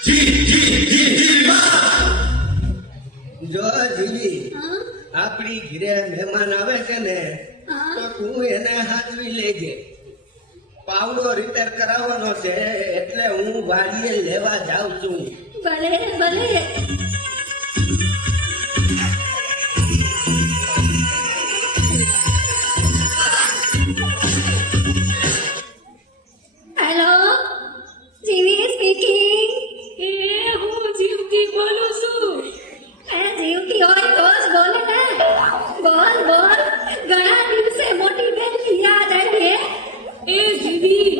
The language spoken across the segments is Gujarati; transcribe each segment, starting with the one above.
જો જીવી આપણી ઘરે મહેમાન આવે છે ને તો તું એને હાથવી લેજે. પાવડો રિપેર કરાવવાનો છે એટલે હું વાડીએ લેવા જાઉં છું. ભલે ભલે. હેલો, જીવી સ્પીકિંગ. હું જીવતી બોલું છું. જીવતી હોય તો જ બોલે ને. બોલ બોલ. ઘણા દિવસે મોટી બેન યાદ આવી. એ જીવી,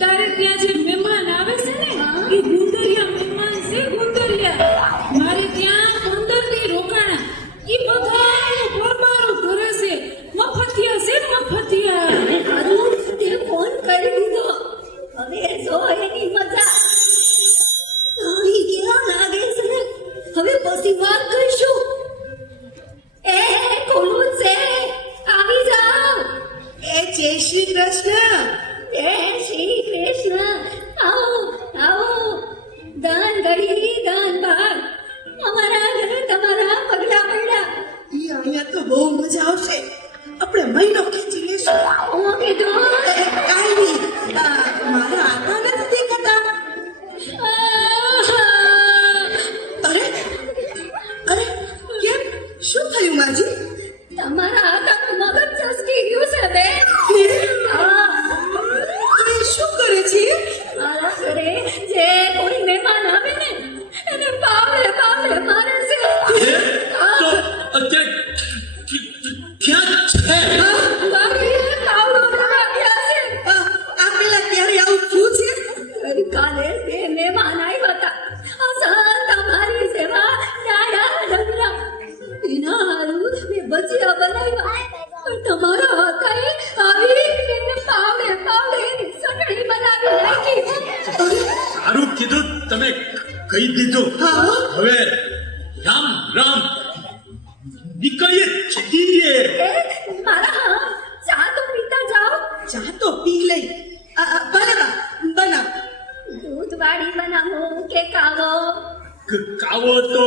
તારે ત્યાં જે મહેમાન આવે છે ને એ ગુંદરિયા મહેમાન છે. ગુંદરિયા મારે ત્યાં 15 દી રોકાણા. એ બધાનો ગોળબારો કરે છે. મફતિયા છે મફતિયા. હારું તે ફોન કરી દીધો. હવે જો એની મજા. તારી કેવા લાગે છે. હવે પછી વાત કરીશું. એ ખોલું છે. આવી જાઓ. એ જય શ્રી કૃષ્ણ. જય શ્રી કૃષ્ણ. આવો આવો. દાન ગળી દાન બાળ. અમારા ઘરે તમારા પગલા પડ્યા. ઈ અહીંયા તો બહુ મજા આવશે. આપણે મહિનો ખેંચી લેશું. હું કીધું કાંઈ નહીં. મારા આટા નથી દેખાતા. અરે અરે કેમ શું થયું માજી? તમારા હાથનું મગજ ચસકી ગયું છે બે. એ શું કરે છે? મારા ઘરે જે કોઈ મહેમાન આવે ને એને પાવલે પાવલે મારે છે. બાકી પાવલો બનાવ્યા છે. આ પેલા ક્યારે આવું થયું છે? ગઈકાલે બે મહેમાન આવ્યા હતા. અસર તમારી સેવા ડાયા ડગરા. એના હારું મેં ભજીયા બનાવ્યા. પણ તમારા હાથે આવી એને પાવલે પાવલે એની ચટણી બનાવી નાખી. સારું કીધું તમે કહી દીધું. હવે રામ રામ નીકળીએ છેતીએ. મારા ચા તો પીતા જાઓ. ચા તો પી લઈ. બનાવ. દૂધ વાળી બનાવો કે કાવો? કાવો તો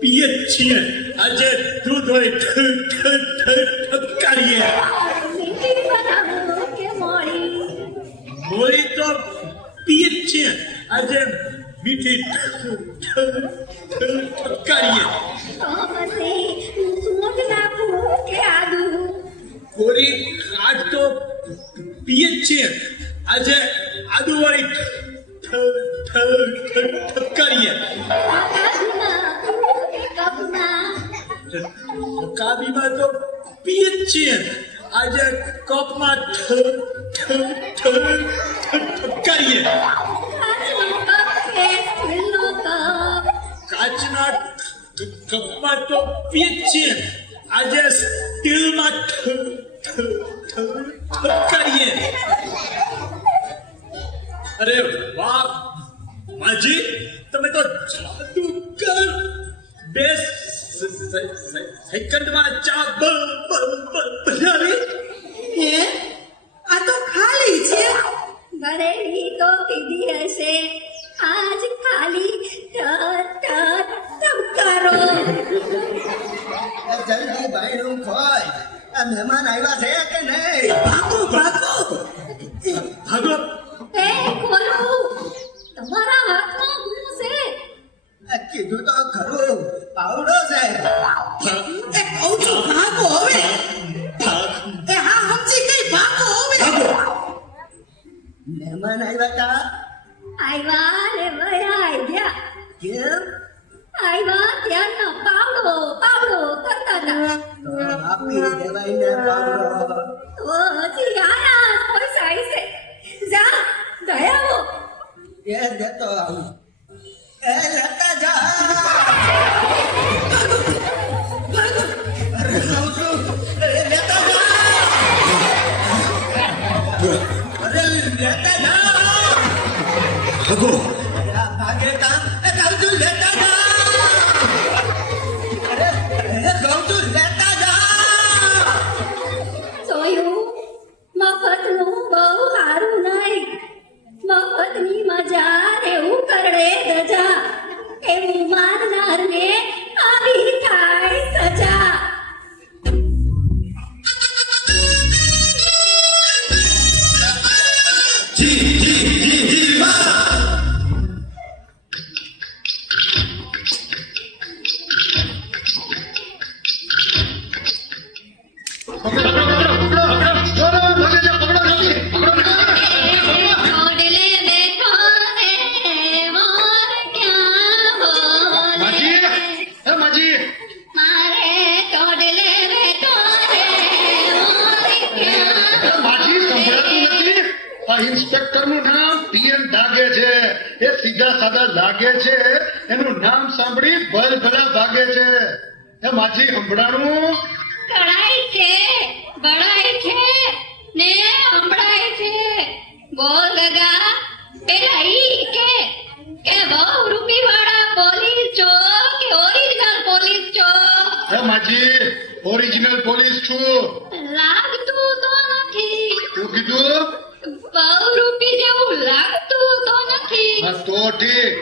પીએ જ છીએ. આજે દૂધ હોય ઠપકારીએ. મીઠી બનાવો કે મોળી? મોળી તો પીએ જ છીએ. આજે મીઠી ઠપકારીએ. તો પછી સૂંઠ નાખું કે આદુ? કોરી ખાટ તો પીએ જ છીએ. આજે આદુવાળી ઠપકારીએ. કાબીમાં તો પીએ જ છીએ. આજે કપમાં ઠપકારીએ. કાચના કપમાં તો પીએ જ છીએ. આજે સ્ટીલમાં ઠપકારીએ. અરે વાહ માજી, તમે તો જાદુગર. બે સેકન્ડમાં ચા બનાવી. આ તો ખાલી છે. ભરેલી તો પીધી હશે. આજ ખાલી ધબકારો. જલ્દી ભાઈનું ખોય. આ મહેમાન આવ્યા છે કે નહીં? ભાગો. ભાગો. એ ખોલું. તમારા હાથમાં શું છે? કીધું તો ખરું, પાવડો છે. એ કહું છું ભાગો હવે. એ હા સમજી ગઈ. ભાગો હવે. મહેમાન આવ્યા તા આવ્યા ને વયા ગયા. કેમ? આવ્યા ત્યારનો પાવડો પાવડો કરતા હતા. તો આપી દેવાય ને પાવડો. તો હજી આયા પૈસા છે. જા દયાવો. એ દેતો આવું. એ લેતા જા. અરે કહું છું, એ લેતા જા. અરે લેતા જા. ભાગો. ભાગે તા. એ કહું છું લેતા જા. અરે કહું છું લેતા જા. જોયું મફતનું બહુ સારું નહીં. મફતની મજા એવું કરડે આ ઇન્સ્પેક્ટરનું નામ પીએમ ડાગે છે. એ સીધા સાદા લાગે છે, એનું નામ સાંભળી ભલા ભાગે છે. એ માજી સંભળાણું? કળાઈ છે, બળાઈ છે ને હંભળાય છે. બોલ ગગા, પેલા ઈ કે બહુ રૂપીવાળા પોલીસ છો કે ઓરિજિનલ પોલીસ છો? એ માજી ઓરિજિનલ પોલીસ છું. લાગતું તો નથી. શું કીધું? બહુ રૂપી જેવું લાગતું તો નથી. હા તો ઠીક.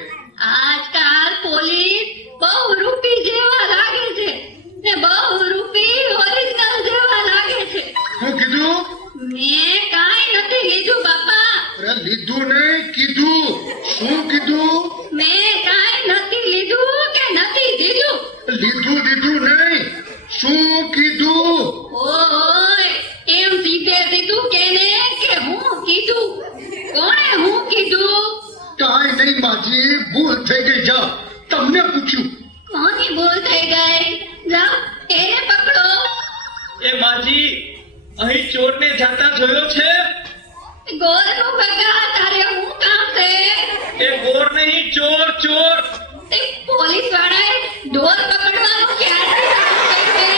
આજકાલ પોલીસ બહુ રૂપી જેવા લાગે છે ને બહુ રૂપી ઓરિજિનલ જેવા લાગે છે. શું કીધું? મેં કાંઈ નથી લીધું બાપા. અરે લીધું નહીં, કીધું. શું કીધું? મેં કાંઈ નથી લીધું કે નથી દીધું. લીધું દીધું નહીં, શું કીધું? ઓય, એમ સીધે દીધું કે હું કીધું? કોણે હું કીધું? કાંઈ નહીં માજી, ભૂલ થઈ ગઈ. જા, તમને પૂછ્યું. કોની ભૂલ થઈ ગઈ? જાઓ એને પકડો. એ માજી અહીં ચોરને જાતા જોયો છે? ગોરનું બગા, તારે હું કામ છે? એ ગોર નહીં, ચોર ચોર. તે પોલીસ વાળાએ ઢોર પકડવાનું ક્યારથી ચાલુ કર્યું છે?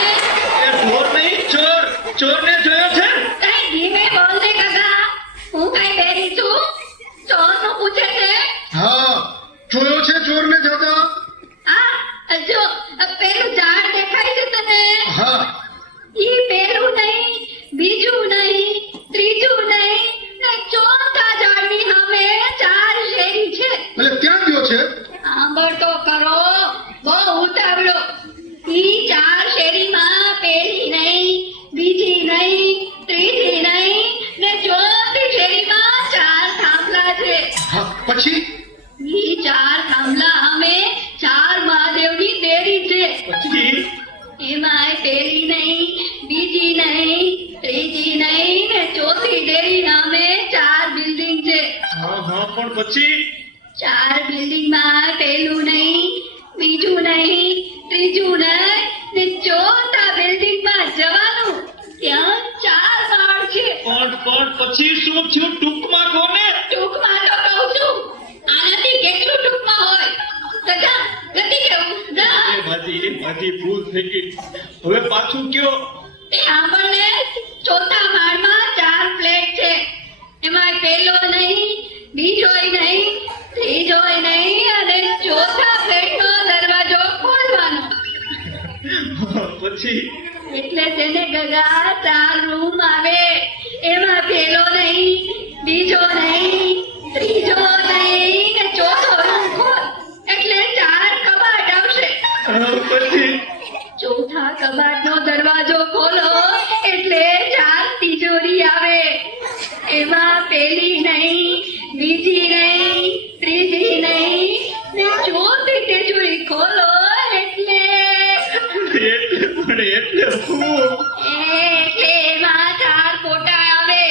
એ ઢોર નહીં, ચોર. ચોરને જોયો છે? કાંઈ ધીમે બોલ ને કાકા. હું કાંઈ બેરી છું? ચોરનું પૂછે છે? હા, જોયો છે ચોરને જતા? આ જો પેલું ઝાડ દેખાય છે તને? હા. ઈ પેલું નહીં, બીજું નહીં, ત્રીજું નહીં ને ચોથા ઝાડની સામે 4 શેરી છે. એટલે ત્યાં ગયો છે? સાંભળતો ખરો, બહુ ઉતાવળો. ઈ 4 શેરીમાં પેલી નહીં, બીજી નહીં, ત્રીજી નહીં ને ચોથી શેરીમાં 4 થાંભલા છે. હા, પછી? ઈ 4 થાંભલા સામે 4 મહાદેવની દેરી છે. પછી એમાંય પેલી નહીં, બીજી નહીં, ત્રીજી નહીં ને ચોથી ડેરી નામે 4 બિલ્ડિંગ છે. હા હા, પણ પછી 4 બિલ્ડિંગમાં પેલું નહીં, બીજું નહીં, ત્રીજું નહીં ને ચોથા બિલ્ડિંગમાં જવાનું. ત્યાં 4 માળ છે. પણ પછી શું થયું? ટૂંકમાં કોને? ટૂંકમાં તો કહું છું, આનાથી કેટલું ટૂંકમાં હોય? સજા નથી કેવું? જા. એ માજી ભૂલ થઈ ગઈ. હવે પાછું કયો? તે આપણને ચોથા માળમાં 4 ફ્લેટ છે. એમાં પહેલો નહીં, બીજોય નહીં, ત્રીજોય નહીં અને ચોથા ફ્લેટનો દરવાજો ખોલવાનો. પછી એટલે તેને ગગા 4 રૂમ આવે. એમાં પહેલો નહીં, બીજો નહીં, ત્રીજો નહીં ને ચોથો રૂમ ખોલ એટલે 4 કબાટ આવશે. પછી ચોથા કબાટનો દરવાજો ખોલો એટલે 4 તિજોરી આવે. એમાં પેલી નહીં, બીજી નહીં, ત્રીજી નહીં ને ચોથી તિજોરી ખોલો એટલે એટલે શું? એટલે એમાં 4 ફોટા આવે.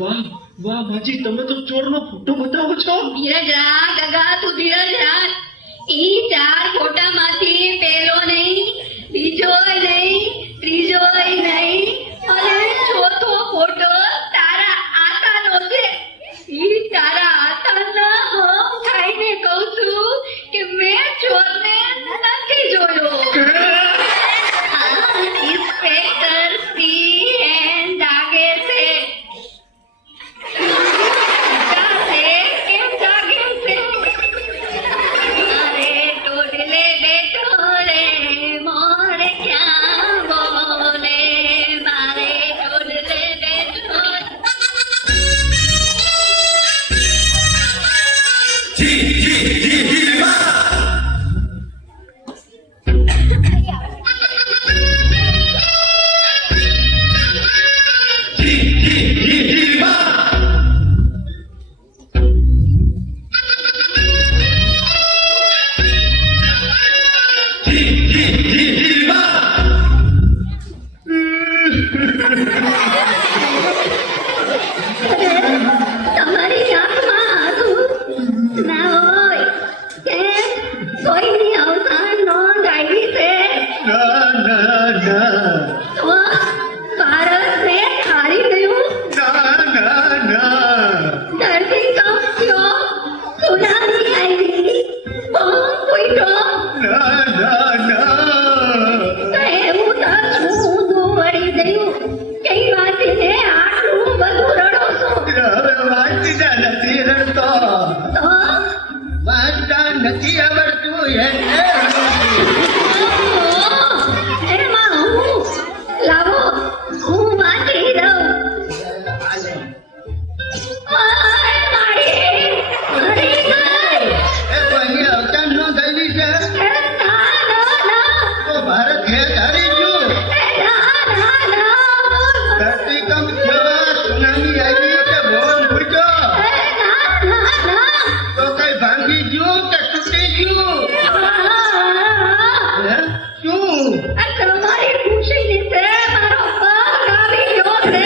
વાહ વાહ માજી, તમે તો ચોરનો ફોટો બતાવો છો. ધીરજ રાખ ગગા, તું ધીરજ રાખ. ઈ 4 ફોટામાંથી પેલો નહીં, બીજોય નહીં, ત્રીજોય નહીં અને ચોથો ફોટો તારા આતાનો છે. ઈ તારા આતાના હમ ખાઈને કહું છું કે મેં ચોરને નથી જોયો. ઇન્સ્પેક્ટર પીએન ડાગે છે. જાગે કેમ જાગે છે? મારે ટોડલે બેઠો રે મોર ક્યાં બોલે. મારે ટોડલે બેઠો. તમારી આંખમાં આંસુ ના હોય કેમ? કોઈની અવસાન નોંધ આવી છે ના ના ના તો ભારતને હારી ગયું. ના ના ના ધરતીકંપ થયો, સુનામી આવી કે મોહન ફૂટ્યો? તો કઈ ભાંગી ગયું કે તૂટી ગયું? હે? શું? તમારી ખુશી લીધે મારો પગ આવી ગયો છે.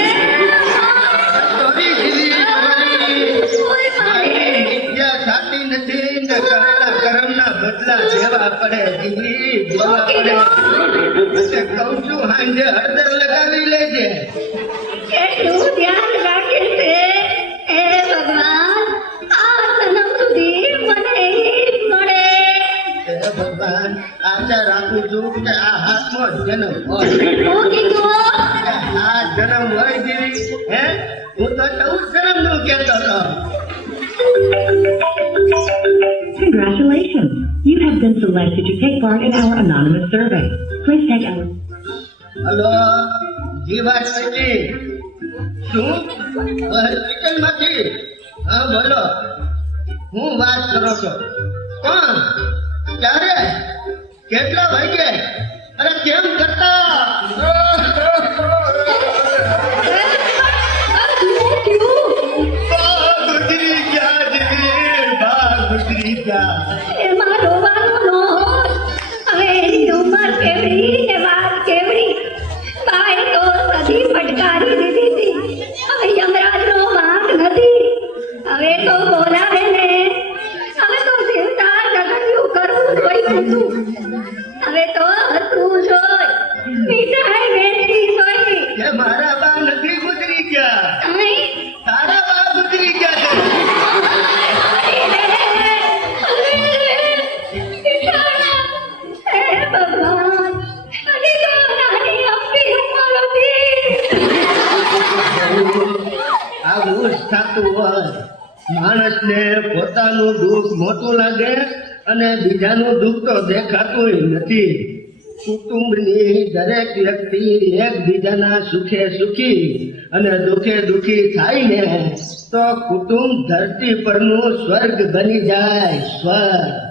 ચોરી ગીરી, ચોરી. કોઈ મારી વિદ્યા સાચી નથી ને કરેલા કર્મના બદલા દેવા પડે દીદી, દેવા પડે. એટલે કહું છું સાંજે હળદર લગાવી લેજે. એટલું ધ્યાન રાખે છે. હે ભગવાન, આ જન્મ સુધી મને ઈ જ મળે. હે ભગવાન, આશા રાખું છું કે આ હાથનો જ જન્મ હોય. હું કીધું કે આ જન્મ હોય દીદી. હે, હું તો 14 જન્મનું કહેતો હતો. Congratulations! You have been selected to take part in our anonymous survey. Please take our... hello, જીવા શેઠી. શું? હોસ્પિટલમાંથી? હા બોલો. હું વાત કરો છો? કોણ? ક્યારે? કેટલા વાગે? અરે કેમ કરતા? બા ગુજરી ગયા દીદી, બા ગુજરી ગયા. એમાં રોવાનું ન હોય. હવે એની ઉંમર કેવડી ને વાત કેવડી. બાએ તો સદી ફટકારી દીધી હતી. હવે યમરાજનો વાંક નથી. હવે તો બોલાવે ને. હવે તો જીવતા જગન્યું કરવું જોઈતું હતું. હવે તો હસવું જોઈ. મીઠાઈ વેચવી જોઈ. કે મારા બા નથી ગુજરી ગયા, અહીં તારા બા ગુજરી ગયા છે. આવું જ થતું હોય. માણસને પોતાનું દુઃખ મોટું લાગે અને બીજાનું દુઃખ તો દેખાતું નથી. કુટુંબની દરેક વ્યક્તિ એકબીજાના સુખે સુખી અને દુઃખે દુઃખી થાય ને તો કુટુંબ ધરતી પરનું સ્વર્ગ બની જાય. સ્વર્ગ.